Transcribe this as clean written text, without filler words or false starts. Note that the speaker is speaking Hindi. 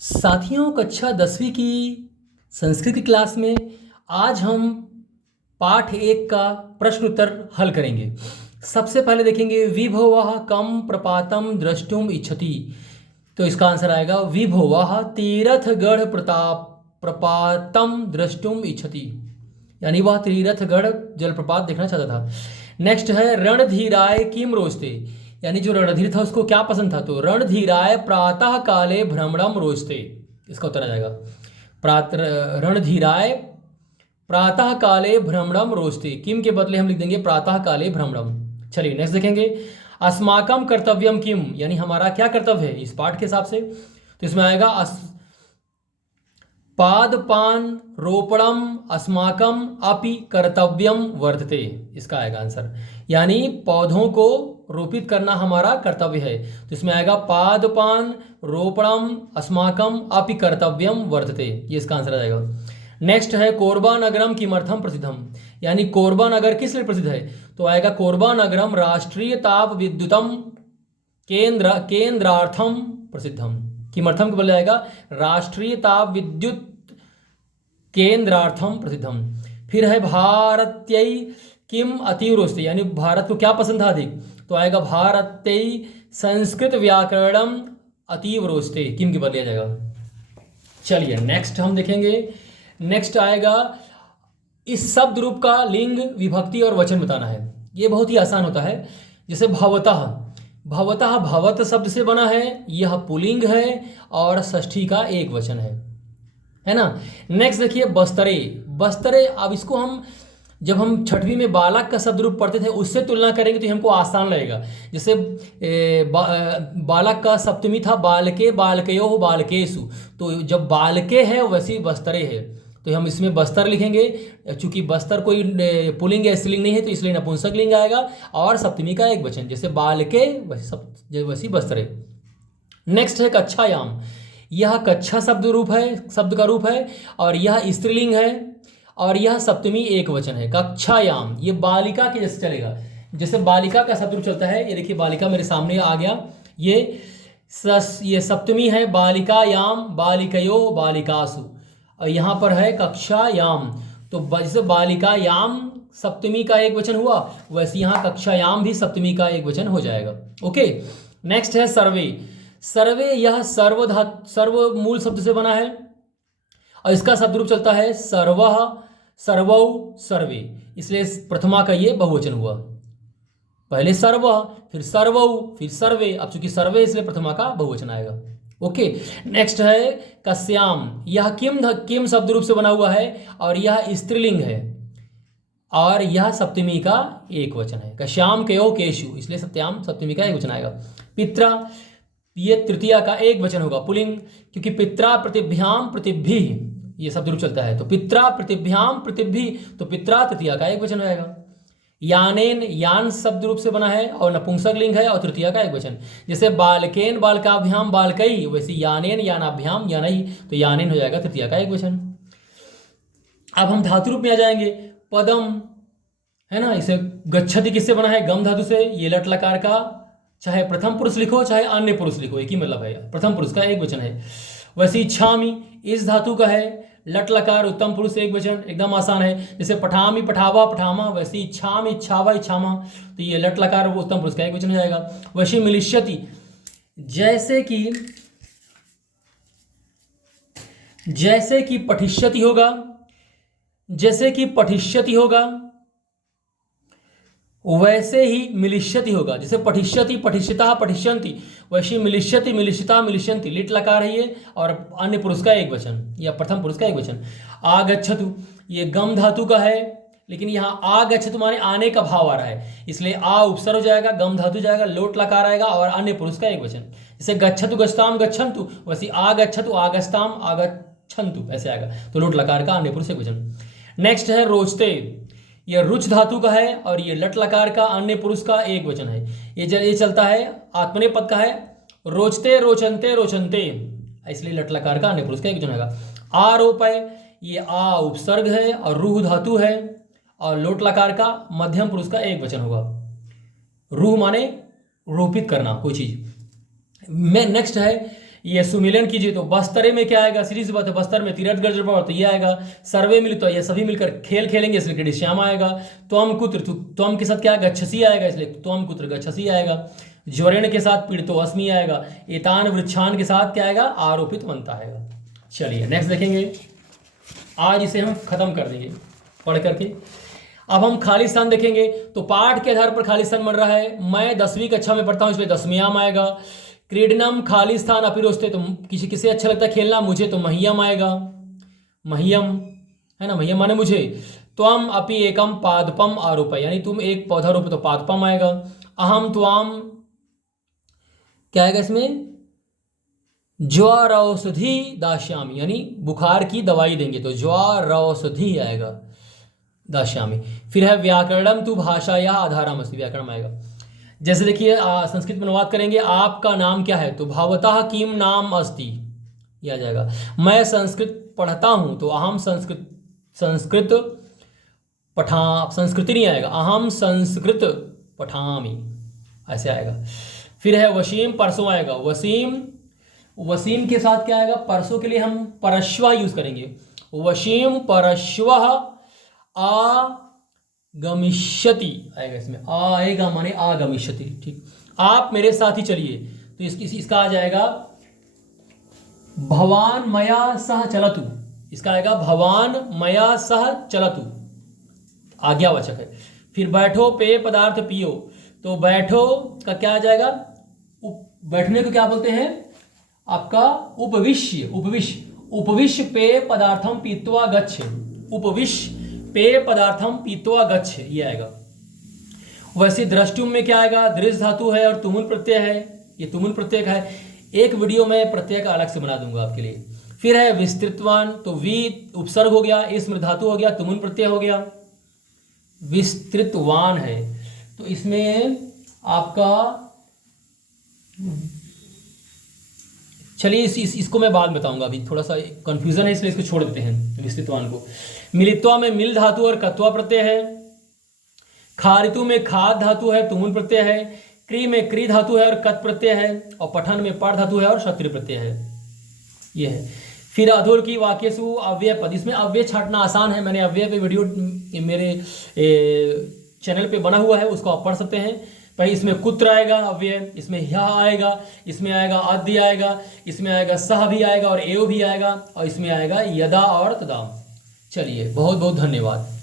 साथियों, कक्षा 10वीं की संस्कृत की क्लास में आज हम पाठ 1 का प्रश्न उत्तर हल करेंगे। सबसे पहले देखेंगे विभुवः कम प्रपातम द्रष्टुम इच्छति। तो इसका आंसर आएगा विभुवः तीर्थगढ़ प्रताप प्रपातम द्रष्टुम इच्छति, यानी वह तीर्थगढ़ जलप्रपात देखना चाहता था। नेक्स्ट है रणधीराय किम रोचते, यानी जो रणधीर था उसको क्या पसंद था, तो रणधीराय प्रातः काले भ्रमणम रोचते। इसका उत्तर आ जाएगा रणधीराय प्रातः काले भ्रमणम रोचते। किम के बदले हम लिख देंगे प्रातः काले भ्रमणम। चलिए नेक्स्ट देखेंगे अस्माकम कर्तव्यम किम, यानी हमारा क्या कर्तव्य है इस पाठ के हिसाब से। तो इसमें आएगा पादपान रोपणम अस्माकम अपि कर्तव्यम वर्तते। इसका आएगा आंसर, यानी पौधों को रोपित करना हमारा कर्तव्य है। तो इसमें आएगा पादपान रोपणम अस्माकम अपि कर्तव्यम वर्तते, ये इसका आंसर आ जाएगा। नेक्स्ट है कोरबा नगरम किमर्थम प्रसिद्धम, यानी कोरबा नगर किस लिए प्रसिद्ध है, तो आएगा कोरबा नगरम राष्ट्रीय ताप विद्युतम केंद्रार्थम प्रसिद्धम। किमर्थम के बोला जाएगा राष्ट्रीय ताप विद्युत केंद्रार्थम प्रसिद्धम। फिर है भारत्यै किम अतिवरोचते, यानी भारत को क्या पसंद था अधिक, तो आएगा भारत्यै संस्कृत व्याकरणम अतिवरोचते। किम के बदले जाएगा। चलिए नेक्स्ट हम देखेंगे, नेक्स्ट आएगा इस शब्द रूप का लिंग विभक्ति और वचन बताना है। ये बहुत ही आसान होता है। जैसे भवतः, भवतः भवत शब्द से बना है, यह पुल्लिंग है और षष्ठी का एक वचन है ना। नेक्स्ट देखिए बस्तरे, बस्तरे। अब इसको हम जब हम छठवीं में बालक का शब्द रूप पढ़ते थे उससे तुलना करेंगे तो हमको आसान लगेगा। जैसे बालक का सप्तमी था बालके बालकयो बालकेशु, तो जब बालके है वैसी बस्तरे है, तो हम इसमें बस्तर लिखेंगे। चूंकि बस्तर कोई पुल्लिंग या स्त्रीलिंग नहीं है तो इसलिए नपुंसक लिंग आएगा और सप्तमी का एक वचन, जैसे बालके वैसी बस्तरे। नेक्स्ट है कक्षायाम, यह कक्षा शब्द का रूप है और यह स्त्रीलिंग है और यह सप्तमी एक वचन है। कक्षायाम ये बालिका के जैसे चलेगा, जैसे बालिका का शब्द रूप चलता है। ये देखिए बालिका मेरे सामने आ गया, ये सप्तमी है बालिकायाम बालिकयो बालिकासु, और यहाँ पर है कक्षायाम। तो जैसे बालिकायाम सप्तमी का एक वचन हुआ वैसे यहाँ कक्षायाम भी सप्तमी का एक वचन हो जाएगा। ओके। नेक्स्ट है सर्वे, सर्वे यह सर्व मूल शब्द से बना है और इसका शब्द रूप चलता है सर्वः सर्वौ सर्वे, इसलिए प्रथमा का ये बहुवचन हुआ। पहले सर्वः फिर सर्वौ फिर सर्वे, अब चूंकि सर्वे इसलिए प्रथमा का बहुवचन आएगा। ओके। नेक्स्ट है कस्याम, यह किम शब्द रूप से बना हुआ है और यह स्त्रीलिंग है और यह सप्तमी का एक वचन है। कश्याम कयो केशु, इसलिए सत्याम सप्तमी का एक वचन आएगा। पित्रा, ये तृतीया का एक वचन होगा पुल्लिंग, क्योंकि पित्रा प्रतिभ्याम प्रतिभि ये शब्द रूप चलता है। तो पित्रा प्रतिभ्याम प्रतिभि, तो पित्रा तृतीया का एक वचन आएगा। यानेन, यान शब्द रूप से बना है और नपुंसक लिंग है और तृतीया का एक वचन। जैसे बालकेन बालकाभ्याम बालकई, वैसे यानेन यानाभ्याम यानई, तो यानेन हो जाएगा तृतीया का एक वचन। अब हम धातु रूप में आ जाएंगे। पदम है ना, इसे गच्छति किससे बना है, गम धातु से। ये लट लकार का चाहे प्रथम पुरुष लिखो चाहे अन्य पुरुष लिखो एक ही मतलब है, प्रथम पुरुष का एक वचन है। वैसे इच्छामी इस धातु का है, लट लकार उत्तम पुरुष एक वचन, एकदम आसान है। जैसे पठामी पठावा पठामा, वैसे इच्छामी इच्छावा इच्छामा, तो ये लट लकार उत्तम पुरुष का एक वचन हो जाएगा। वैसे मिलिष्यति, जैसे कि पठिष्यति होगा, जैसे कि पठिष्यति होगा वैसे ही मिलिष्यति होगा। जैसे पठिष्यति पठिष्यता पठिष्यन्ति, वैसे मिलिष्यति मिलिष्यता मिलिष्यन्ति, लिट लकार है ये और अन्य पुरुष का एक वचन या प्रथम पुरुष का एक वचन। आगच्छतु ये गम धातु का है, लेकिन यहाँ आगच्छतु माने आने का भाव आ रहा है, इसलिए आ उपसर्ग हो जाएगा, गम धातु जाएगा, लोट लकार आएगा और अन्य पुरुष का एक वचन। जैसे गच्छतु गच्छताम गच्छन्तु, वैसे आगच्छतु आगस्ताम आगच्छन्तु ऐसे आएगा, तो लोट लकार का अन्य पुरुष एक वचन। नेक्स्ट है रोचते, यह रुच धातु का है और ये लट लकार का अन्य पुरुष का एक वचन है। ये चलता है आत्मने पद का है, रोचते रोचनते रोचनते, इसलिए लट लकार का अन्य पुरुष का एक वचन आएगा। आरोप है, ये आ उपसर्ग है और रूह धातु है और लोट लकार का मध्यम पुरुष का एक वचन होगा। रूह माने रोपित करना कोई चीज। में नेक्स्ट है ये सुमिलन कीजिए तो बस्तरे में क्या आएगा, सीधी सी बात है, बस्तर में तीरथ गर्ज तो ये आएगा। सर्वे मिलित तो ये सभी मिलकर खेल खेलेंगे, इसलिए क्रीडे श्याम आएगा। त्वम कुत्र, त्वम के साथ क्या आएगा, गच्छसी आएगा, इसलिए त्वम कुत्र गच्छसी आएगा। ज्वरेण के साथ पीड़ितो अस्मि आएगा। एतान वृक्षान के साथ क्या आएगा, आरोपित बनता है। चलिए नेक्स्ट देखेंगे, आज इसे हम खत्म कर देंगे पढ़ करके। अब हम खालिस्तान देखेंगे, तो पाठ के आधार पर खालिस्तान बन रहा है। मैं 10वीं कक्षा में पढ़ता हूँ, इसलिए दसमियाम आएगा। क्रीडनम खालिस्तान अपिरोस्ते, तो किसे अच्छा लगता है खेलना, मुझे तो मह्यम आएगा, मह्यम है ना, मह्यम माने मुझे। त्वम अपि एकम पादपम आरोपय, यानी तुम एक पौधा रोपे तो पादपम आएगा। अहम त्वाम क्या आएगा इसमें, ज्वर औषधि दाश्यामी, यानी बुखार की दवाई देंगे तो ज्वर औषधि आएगा, दाश्यामी। फिर है व्याकरणम तु भाषा या आधारम अस्ति, व्याकरण आएगा। जैसे देखिए संस्कृत में अनुवाद करेंगे, आपका नाम क्या है, तो भवतः किम नाम अस्ति, यह आ जाएगा। मैं संस्कृत पढ़ता हूँ तो अहम संस्कृत संस्कृति नहीं आएगा, अहम संस्कृत पठामी, ऐसे आएगा। फिर है वशीम, परसों आएगा, वसीम, वसीम के साथ क्या आएगा, परसों के लिए हम परश्वा यूज करेंगे, वशीम परश्व आगमिष्यति आएगा, इसमें आएगा माने आगमिष्यति, ठीक। आप मेरे साथ ही चलिए, तो इसका आ जाएगा भवान मया सह चलतु, इसका आएगा भवान मया सह चलतु, आज्ञावाचक है। फिर बैठो, पेय पदार्थ पियो, तो बैठो का क्या आ जाएगा, बैठने को क्या बोलते हैं आपका, उपविश्य, उपविश्य पेय पदार्थम पीत्वा गच्छ, उपविश्य पेय पदार्थम पीत्वा गच्छ, ये आएगा। वैसे द्रष्टुम में क्या आएगा, दृश्य धातु है और तुमुल प्रत्यय है, ये तुमुल प्रत्यय है। एक वीडियो में प्रत्यय का अलग से बना दूंगा आपके लिए। फिर है विस्तृतवान, तो वी उपसर्ग हो गया, स्मृत धातु हो गया, तुमुल प्रत्यय हो गया, विस्तृतवान है। तो इसमें आपका चलिए इसको मैं बाद में बताऊंगा, अभी थोड़ा सा कंफ्यूजन है इसलिए इसको छोड़ देते हैं विस्तृतवान को। मिलित्वा में मिल धातु और कत्वा प्रत्यय है। खारितु में खाद धातु है, तुमुल प्रत्यय है। क्री में क्री धातु है और कत प्रत्यय है, और पठन में पाठ धातु है और क्षत्रिय प्रत्यय है, ये है। फिर अधोल की वाक्यसु अव्यय पद, इसमें अव्यय छाटना आसान है, मैंने अव्यय पे वीडियो मेरे चैनल पे बना हुआ है, उसको आप पढ़ सकते हैं। भाई इसमें कुत्र आएगा अव्यय, इसमें ह्या आएगा, इसमें आएगा आदि आएगा, इसमें आएगा सह भी आएगा और एव भी आएगा, और इसमें आएगा यदा और तदा। चलिए बहुत बहुत धन्यवाद।